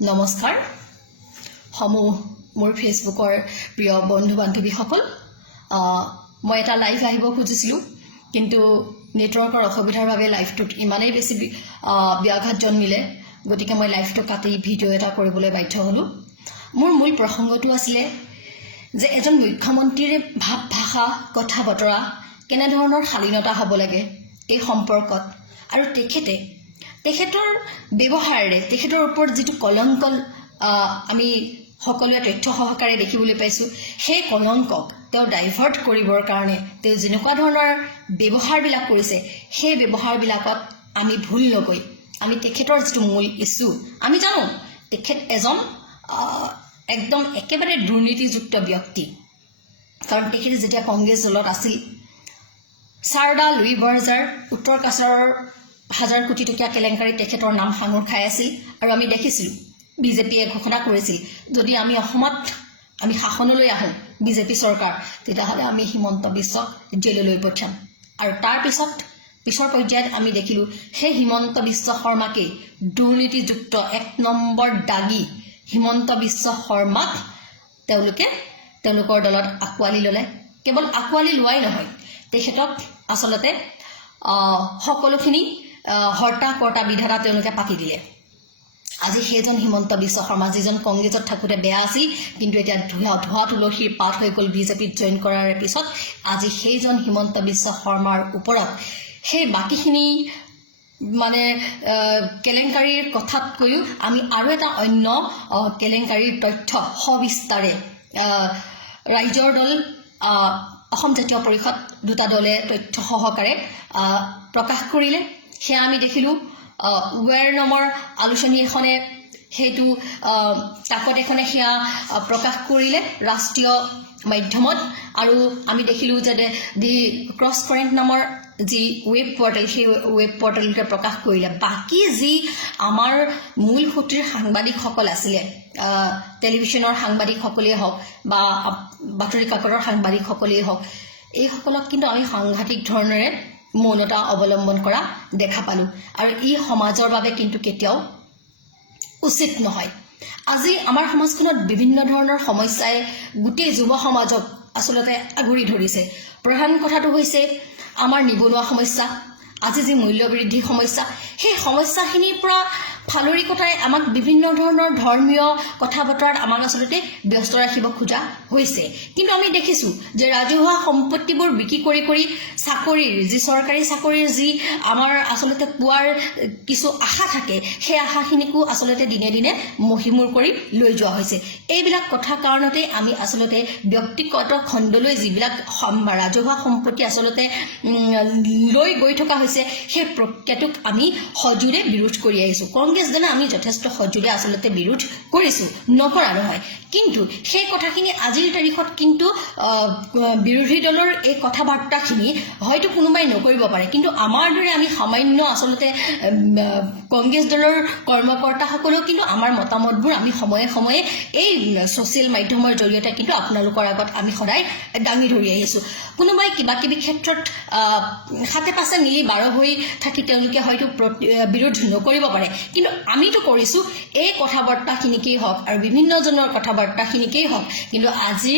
নমস্কাৰ সমূহ মোৰ ফেসবুকৰ প্ৰিয় বন্ধু বান্ধৱীসকল মই এটা লাইভ আহিব খুজিছিলো কিন্তু নেটৱৰ্কৰ অসুবিধাৰ বাবে লাইভটোত ইমানেই বেছি ব্যাঘাত জন্মিলে গতিকে মই লাইভটো কাটি ভিডিঅ' এটা কৰিবলৈ বাধ্য হলো মোৰ মূল প্ৰসংগটো আছিল যে এজন মুখ্যমন্ত্ৰীৰ ভাৱ ভাষা কথা বতৰা কেনে ধৰণৰ শালীনতা হ'ব লাগে এই সম্পৰ্কত আৰু তেখেতৰ ব্যৱহাৰেৰে তেখেতৰ ওপৰত যেটো কলংক আমি সকলোৱে তথ্য সহকাৰে দেখিবলৈ পাইছো সেই কলংকক তেওঁ ডাইভাৰ্ট কৰিবৰ কাৰণে তেওঁ যেনেকুৱা ধৰণৰ ব্যৱহাৰবিলাক কৰিছে সেই ব্যৱহাৰবিলাকত আমি ভুল নগৈ আমি তেখেতৰ যেটো মূল ইস্যু আমি জানো তেখেত এজন একদম একেবাৰে দুৰ্নীতিযুক্ত ব্যক্তি কাৰণ তেখেত যেতিয়া কংগ্ৰেছ দলত আছিল সাৰদা লুই বৰজাৰ উত্তৰ কাছাৰৰ হাজাৰ কোটি টকীয়া কেলেংকাৰী তেখেতৰ নাম সাঙুৰ খাই আছিল আৰু আমি দেখিছিলো বিজেপিয়ে ঘোষণা কৰিছিল যদি আমি অসমত আমি শাসনলৈ আহোঁ বিজেপি চৰকাৰ তেতিয়াহ'লে আমি হিমন্ত বিশ্বক জেললৈ পঠাম আৰু তাৰ পিছৰ পৰ্যায়ত আমি দেখিলো সেই হিমন্ত বিশ্ব শৰ্মাকে দুৰ্নীতিযুক্ত এক নম্বৰ দাগী হিমন্ত বিশ্ব শৰ্মাক তেওঁলোকৰ দলত আকোৱালি ল'লে কেৱল আকোৱালি লোৱাই নহয় তেখেতক আসলতে সকলোখিনি হৰ্তা কৰ্তা বিধাতা তেওঁলোকে পাতি দিলে আজি সেইজন হিমন্ত বিশ্ব শৰ্মা যিজন কংগ্ৰেছত থাকোতে বেয়া আছিল কিন্তু এতিয়া ধোৱা তুলসীৰ পাত হৈ গ'ল বিজেপিত জইন কৰাৰ পিছত আজি সেইজন হিমন্ত বিশ্ব শৰ্মাৰ ওপৰত সেই বাকিখিনি মানে কেলেংকাৰীৰ কথাতকৈও আমি আৰু এটা অন্য কেলেংকাৰীৰ তথ্য সবিস্তাৰে ৰাইজৰ দল অসম জাতীয় পৰিষদ দুটা দলে তথ্য সহকাৰে প্ৰকাশ কৰিলে সেয়া আমি দেখিলো ৱেৰ নামৰ আলোচনী এখনে সেইটো কাকত এখনে সেয়া প্ৰকাশ কৰিলে ৰাষ্ট্ৰীয় মাধ্যমত আৰু আমি দেখিলো যে দি ক্ৰছ কাৰেণ্ট নামৰ যি ৱেব পৰ্টেল সেই ৱেব পৰ্টেলতে প্ৰকাশ কৰিলে বাকি যি আমাৰ মূল সুতিৰ সাংবাদিকসকল আছিলে টেলিভিছনৰ সাংবাদিকসকলেই হওক বা বাতৰি কাকতৰ সাংবাদিকসকলেই হওক এই সকলক কিন্তু আমি সাংঘাতিক ধৰণেৰে মৌনতা অৱলম্বন কৰা দেখা পালো আৰু ই সমাজৰ বাবে কিন্তু কেতিয়াও উচিত নহয় আজি আমাৰ সমাজখনত বিভিন্ন ধৰণৰ সমস্যাই গোটেই যুৱ সমাজক আসলতে আগুৰি ধৰিছে প্ৰধান কথাটো হৈছে আমাৰ নিবনুৱা সমস্যা আজি যি মূল্য বৃদ্ধি সমস্যা সেই সমস্যাখিনিৰ পৰা ফালৰি কটাই আমাক বিভিন্ন ধৰণৰ ধৰ্মীয় কথা বতৰাত আমাক আসলতে ব্যস্ত ৰাখিব খোজা হৈছে কিন্তু আমি দেখিছো যে ৰাজহুৱা সম্পত্তিবোৰ বিক্ৰী কৰি চাকৰিৰ যি চৰকাৰী চাকৰিৰ যি আমাৰ আসলতে পোৱাৰ কিছু আশা থাকে সেই আশাখিনিকো আসলতে দিনে দিনে মহিমূৰ কৰি লৈ যোৱা হৈছে এইবিলাক কথা কাৰণতে আমি আসলতে ব্যক্তিগত খণ্ডলৈ যিবিলাক ৰাজহুৱা সম্পত্তি আসলতে লৈ গৈ থকা হৈছে সেই প্ৰক্ৰিয়াটোক আমি সজোৰে বিৰোধ কৰি আহিছো কংগ্ৰেছ দলে আমি যথেষ্ট সজোৰে আসলতে বিৰোধ কৰিছো নকৰা নহয় কিন্তু সেই কথাখিনি আজিৰ তাৰিখত কিন্তু বিৰোধী দলৰ এই কথাবাৰ্তাখিনি হয়তো কোনোবাই নকৰিব পাৰে কিন্তু আমাৰ দৰে আমি সামান্য আসলতে কংগ্ৰেছ দলৰ কৰ্মকৰ্তাসকলেও কিন্তু আমাৰ মতামতবোৰ আমি সময়ে সময়ে এই ছ'চিয়েল মাধ্যমৰ জৰিয়তে কিন্তু আপোনালোকৰ আগত আমি সদায় দাঙি ধৰি আহিছো কোনোবাই কিবা কিবি ক্ষেত্ৰত হাতে পাছে মিলি বাৰ হৈ থাকি তেওঁলোকে হয়তো বিৰোধ নকৰিব পাৰে কিন্তু আমিতো কৰিছো এই কথাবাৰ্তাখিনিকেই হওক আৰু বিভিন্নজনৰ কথাবাৰ্তাখিনিকেই হওক কিন্তু আজি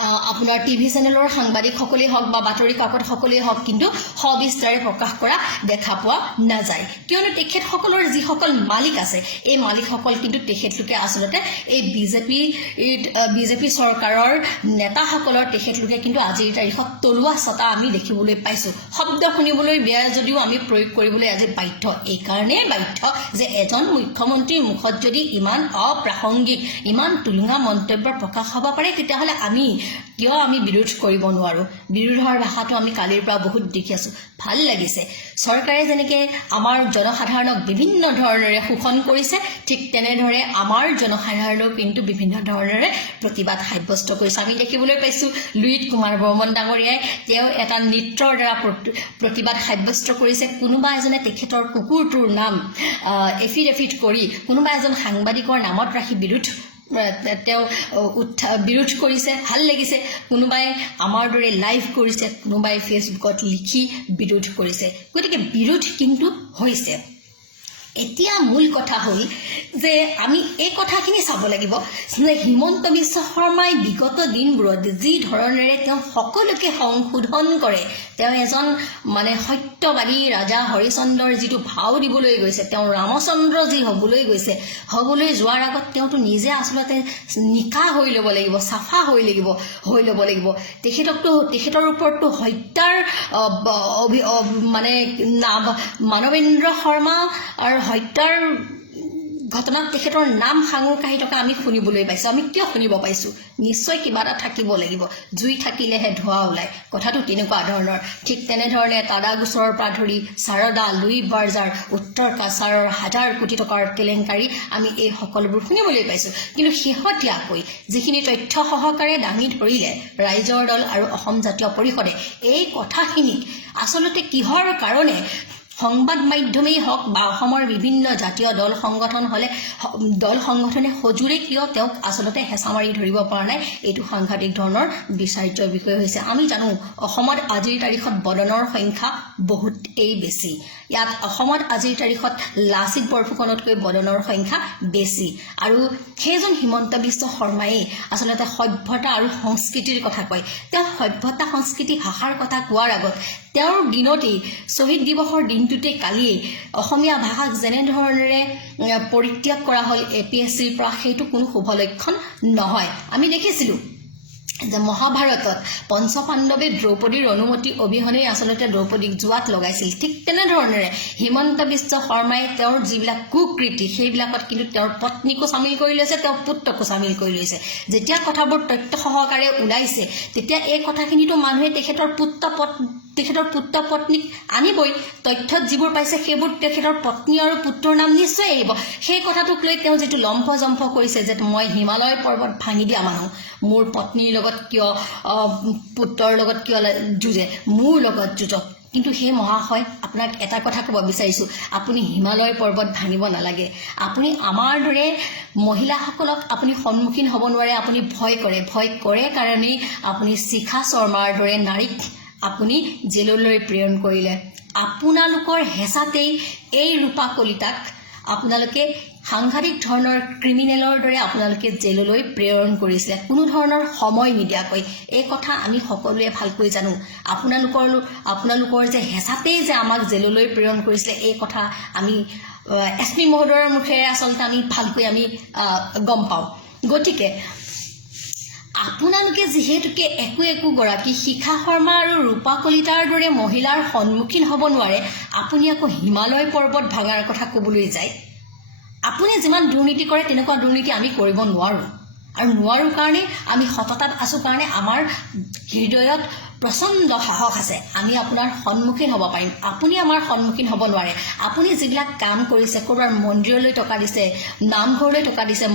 আপোনাৰ টিভি চেনেলৰ সাংবাদিকসকলেই হওক বা বাতৰি কাকতসকলেই হওক কিন্তু সবিস্তাৰে প্ৰকাশ কৰা দেখা পোৱা নাযায় কিয়নো তেখেতসকলৰ যিসকল মালিক আছে এই মালিকসকল কিন্তু তেখেতলোকে আসলতে এই বিজেপি চৰকাৰৰ নেতাসকলৰ তেখেতলোকে কিন্তু আজিৰ তাৰিখত তলুৱা ছটা আমি দেখিবলৈ পাইছো শব্দ শুনিবলৈ বেয়া যদিও আমি প্ৰয়োগ কৰিবলৈ আজি বাধ্য এইকাৰণেই বাধ্য যে এজন মুখ্যমন্ত্ৰীৰ মুখত যদি ইমান অপ্ৰাসংগিক ইমান তুলুঙা মন্তব্য প্ৰকাশ হ'ব পাৰে তেতিয়াহ'লে কিয় আমি বিৰোধ কৰিব নোৱাৰো বিৰোধৰ ভাষাটো আমি কালিৰ পৰা বহুত দেখি আছো ভাল লাগিছে চৰকাৰে যেনেকে আমাৰ জনসাধাৰণক বিভিন্ন ধৰণেৰে শোষণ কৰিছে ঠিক তেনেদৰে আমাৰ জনসাধাৰণক কিন্তু বিভিন্ন ধৰণেৰে প্ৰতিবাদ সাব্যস্ত কৰিছে আমি দেখিবলৈ পাইছো লুইত কুমাৰ বৰ্মন ডাঙৰীয়াই তেওঁ এটা নৃত্যৰ দ্বাৰা প্ৰতিবাদ সাব্যস্ত কৰিছে কোনোবা এজনে তেখেতৰ কুকুৰটোৰ নাম এফিডেভিট কৰি কোনোবা এজন সাংবাদিকৰ নামত ৰাখি তেওঁ বিৰোধ কৰিছে ভাল লাগিছে কোনোবাই আমাৰ দৰে লাইভ কৰিছে কোনোবাই ফেসবুকত লিখি বিৰোধ কৰিছে গতিকে বিৰোধ কিন্তু হৈছে এতিয়া মূল কথা হ'ল যে আমি এই কথাখিনি চাব লাগিব যে হিমন্ত বিশ্ব শৰ্মাই বিগত দিনবোৰত যি ধৰণেৰে তেওঁ সকলোকে সংশোধন কৰে, তেওঁ এজন মানে সত্যবাদী ৰাজা হৰিচন্দ্ৰৰ যিটো ভাও দিবলৈ গৈছে, তেওঁ ৰামচন্দ্ৰ যি হ'বলৈ গৈছে, হ'বলৈ যোৱাৰ আগত তেওঁতো নিজে আচলতে নিকা হৈ ল'ব লাগিব, চাফা হৈ ল'ব লাগিব। তেখেতৰ ওপৰততো হত্যাৰ মানে মানৱেন্দ্ৰ শৰ্মা আৰু হত্যাৰ ঘটনাত তেখেতৰ নাম সাঙুৰ কাঢ়ি থকা আমি শুনিবলৈ পাইছোঁ। আমি কিয় শুনিব পাইছোঁ? নিশ্চয় কিবা এটা থাকিব লাগিব। জুই থাকিলেহে ধোঁৱা ওলায়, কথাটো তেনেকুৱা ধৰণৰ। ঠিক তেনেধৰণে টাডা গোচৰৰ পৰা ধৰি সাৰদা, লুই বাৰ্জাৰ, উত্তৰ কাছাৰৰ 1000 কোটি টকাৰ কেলেংকাৰী আমি এই সকলোবোৰ শুনিবলৈ পাইছোঁ। কিন্তু শেহতীয়াকৈ যিখিনি তথ্য সহকাৰে দাঙি ধৰিলে ৰাইজৰ দল আৰু অসম জাতীয় পৰিষদে, এই কথাখিনিক আচলতে কিহৰ কাৰণে সংবাদ মাধ্যমেই হওক বা অসমৰ বিভিন্ন জাতীয় দল সংগঠনে সজোৰে কিয় তেওঁক আচলতে হেঁচা মাৰি ধৰিব পৰা নাই, এইটো সাংঘাতিক ধৰণৰ বিচাৰ্যৰ বিষয় হৈছে। আমি জানো অসমত আজিৰ তাৰিখত বদনৰ সংখ্যা বহুতেই বেছি। ইয়াত অসমত আজিৰ তাৰিখত লাচিত বৰফুকনতকৈ বদনৰ সংখ্যা বেছি। আৰু সেইজন হিমন্ত বিশ্ব শৰ্মাই আচলতে সভ্যতা আৰু সংস্কৃতিৰ কথা কয়। তেওঁ সভ্যতা, সংস্কৃতি, ভাষাৰ কথা কোৱাৰ আগত তেওঁৰ দিনতেই শ্বহীদ দিৱসৰ দিনটোতে কালিয়ে অসমীয়া ভাষাক যেনেধৰণেৰে পৰিত্যাগ কৰা হ'ল APSCৰ পৰা, সেইটো কোনো শুভ লক্ষণ নহয়। আমি দেখিছিলোঁ যে মহাভাৰতত পঞ্চপাণ্ডৱে দ্ৰৌপদীৰ অনুমতি অবিহনেই আচলতে দ্ৰৌপদীক জোৱাত লগাইছিল। ঠিক তেনেধৰণেৰে হিমন্ত বিশ্ব শৰ্মাই তেওঁৰ যিবিলাক কুকৃতি সেইবিলাকত কিন্তু তেওঁৰ পত্নীকো চামিল কৰি লৈছে, তেওঁৰ পুত্ৰকো চামিল কৰি লৈছে। যেতিয়া কথাবোৰ তথ্য সহকাৰে ওলাইছে, তেতিয়া এই কথাখিনিতো মানুহে তেখেতৰ পুত্ৰ পত্নীক আনিবই। তথ্যত যিবোৰ পাইছে সেইবোৰ তেখেতৰ পত্নী আৰু পুত্ৰৰ নাম নিশ্চয় আহিব। সেই কথাটোক লৈ তেওঁ যিটো লম্ফজম্ফ কৰিছে যে মই হিমালয় পৰ্বত ভাঙি দিয়া মানুহ, মোৰ পত্নীৰ লগত কিয়, পুত্ৰৰ লগত কিয় যুঁজে, মোৰ লগত যুঁজক। কিন্তু সেই মহাশয়, আপোনাক এটা কথা ক'ব বিচাৰিছোঁ, আপুনি হিমালয় পৰ্বত ভাঙিব নালাগে। আপুনি আমাৰ দৰে মহিলাসকলক আপুনি সন্মুখীন হ'ব নোৱাৰে, আপুনি ভয় কৰে কাৰণেই আপুনি শিখা শৰ্মাৰ দৰে নাৰীক আপুনি জেললৈ প্ৰেৰণ কৰিলে। আপোনালোকৰ হেঁচাতেই এই ৰূপা কলিতাক আপোনালোকে সাংঘাতিক ধৰণৰ ক্ৰিমিনেলৰ দৰে আপোনালোকে জেললৈ প্ৰেৰণ কৰিছিলে, কোনো ধৰণৰ সময় নিদিয়াকৈ। এই কথা আমি সকলোৱে ভালকৈ জানো। আপোনালোকৰ যে হেঁচাতেই যে আমাক জেললৈ প্ৰেৰণ কৰিছিলে, এই কথা আমি SP মহোদয়ৰ মুখেৰে আচলতে আমি ভালকৈ গম পাওঁ। গতিকে আপোনালোকে যিহেতুকে একো গৰাকী শিখা শৰ্মা আৰু ৰূপা কলিতাৰ দৰে মহিলাৰ সন্মুখীন হ'ব নোৱাৰে, আপুনি আকৌ হিমালয় পৰ্বত ভাঙাৰ কথা ক'বলৈ যায়। আপুনি যিমান দুৰ্নীতি কৰে তেনেকুৱা দুৰ্নীতি আমি কৰিব নোৱাৰোঁ। আৰু নোৱাৰোঁ কাৰণে আমি সততাত আছোঁ কাৰণে আমাৰ হৃদয়ত প্ৰচণ্ড সাহস আছে। আমি আপোনাৰ সন্মুখীন হ'ব পাৰিম, আপুনি আমাৰ সন্মুখীন হ'ব নোৱাৰে। আপুনি যিবিলাক কাম কৰিছে, ক'ৰবাৰ মন্দিৰলৈ টকা দিছে, নামঘৰলৈ টকা দিছে,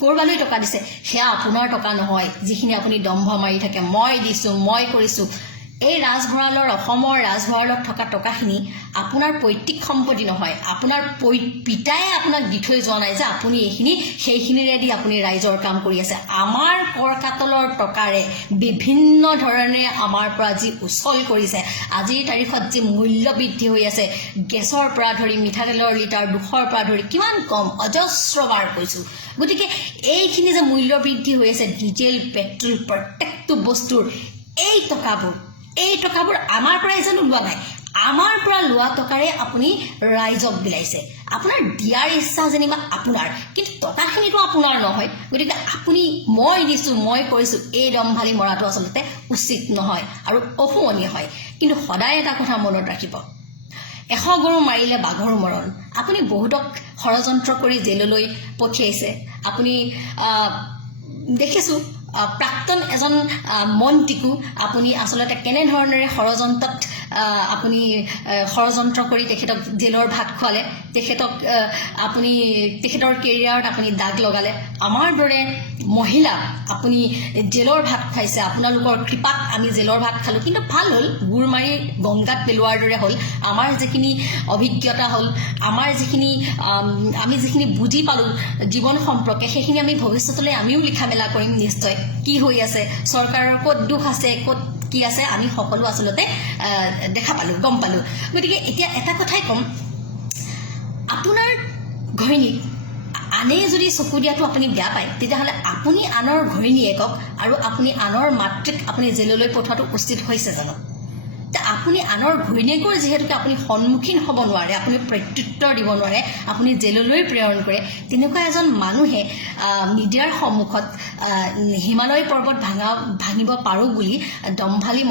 ক'ৰবালৈ টকা দিছে, সেয়া আপোনাৰ টকা নহয়। যিখিনি আপুনি দম্ভ মাৰি থাকে, মই দিছোঁ, মই কৰিছোঁ, এই ৰাজভঁৰালৰ, অসমৰ ৰাজভঁৰালত থকা টকাখিনি আপোনাৰ পৈতৃক সম্পত্তি নহয়। আপোনাৰ পিতাই আপোনাক দি থৈ যোৱা নাই যে আপুনি সেইখিনিৰে দি আপুনি ৰাইজৰ কাম কৰি আছে। আমাৰ কৰ কাতলৰ টকাৰে বিভিন্ন ধৰণে আমাৰ পৰা যি উচল কৰিছে, আজিৰ তাৰিখত যি মূল্য বৃদ্ধি হৈ আছে, গেছৰ পৰা ধৰি মিঠাতেলৰ লিটাৰ 200ৰ পৰা ধৰি কিমান কম, অজস্ৰবাৰ কৈছোঁ। গতিকে এইখিনি যে মূল্য বৃদ্ধি হৈ আছে, ডিজেল, পেট্ৰল, প্ৰত্যেকটো বস্তুৰ এই টকাবোৰ আমাৰ পৰাই জানো লোৱা নাই? আমাৰ পৰা লোৱা টকাৰে আপুনি ৰাইজক বিলাইছে। আপোনাৰ দিয়াৰ ইচ্ছা যেনিবা আপোনাৰ, কিন্তু টকাখিনিতো আপোনাৰ নহয়। গতিকে আপুনি মই দিছোঁ, মই কৰিছোঁ, এই দম্ভালি মৰাটো আচলতে উচিত নহয় আৰু অশুৱনীয় হয়। কিন্তু সদায় এটা কথা মনত ৰাখিব, 100 গৰু মাৰিলে বাঘৰ মৰণ। আপুনি বহুতক ষড়যন্ত্ৰ কৰি জেললৈ পঠিয়াইছে। আপুনি দেখিছোঁ প্ৰাক্তন এজন মন্ত্ৰীকো আপুনি আচলতে কেনেধৰণেৰে আপুনি ষড়যন্ত্ৰ কৰি তেখেতক জেলৰ ভাত খোৱালে, তেখেতৰ কেৰিয়াৰত আপুনি দাগ লগালে। আমাৰ দৰে মহিলা আপুনি জেলৰ ভাত খুৱাইছে, আপোনালোকৰ কৃপাত আমি জেলৰ ভাত খালোঁ। কিন্তু ভাল হ'ল, গুৰ মাৰি গংগাত পেলোৱাৰ দৰে হ'ল। আমাৰ যিখিনি অভিজ্ঞতা হ'ল, আমি যিখিনি বুজি পালোঁ জীৱন সম্পৰ্কে, সেইখিনি আমি ভৱিষ্যতলৈ আমিও লিখা মেলা কৰিম নিশ্চয়। কি হৈ আছে, চৰকাৰৰ ক'ত দুখ আছে, ক'ত কি আছে, আমি সকলো আচলতে দেখা পালোঁ, গম পালোঁ। গতিকে এতিয়া এটা কথাই ক'ম, আপোনাৰ ঘৈণীক আনে যদি চকু দিয়াটো আপুনি বেয়া পায় তেতিয়াহ'লে আপুনি আনৰ ঘৈণীয়েকক আৰু আপুনি আনৰ মাতৃক আপুনি জেললৈ পঠোৱাটো উচিত হৈছে জানো আপুনি আনৰ ঘৈণীয়েকৰ যিহেতুকে আপুনি সন্মুখীন হ'ব নোৱাৰে আপুনি প্ৰত্যুত্তৰ দিব নোৱাৰে আপুনি জেললৈ প্ৰেৰণ কৰে তেনেকুৱা এজন মানুহে মিডিয়াৰ সন্মুখত হিমালয় পৰ্বত ভাঙিব পাৰোঁ বুলি দম্ভালি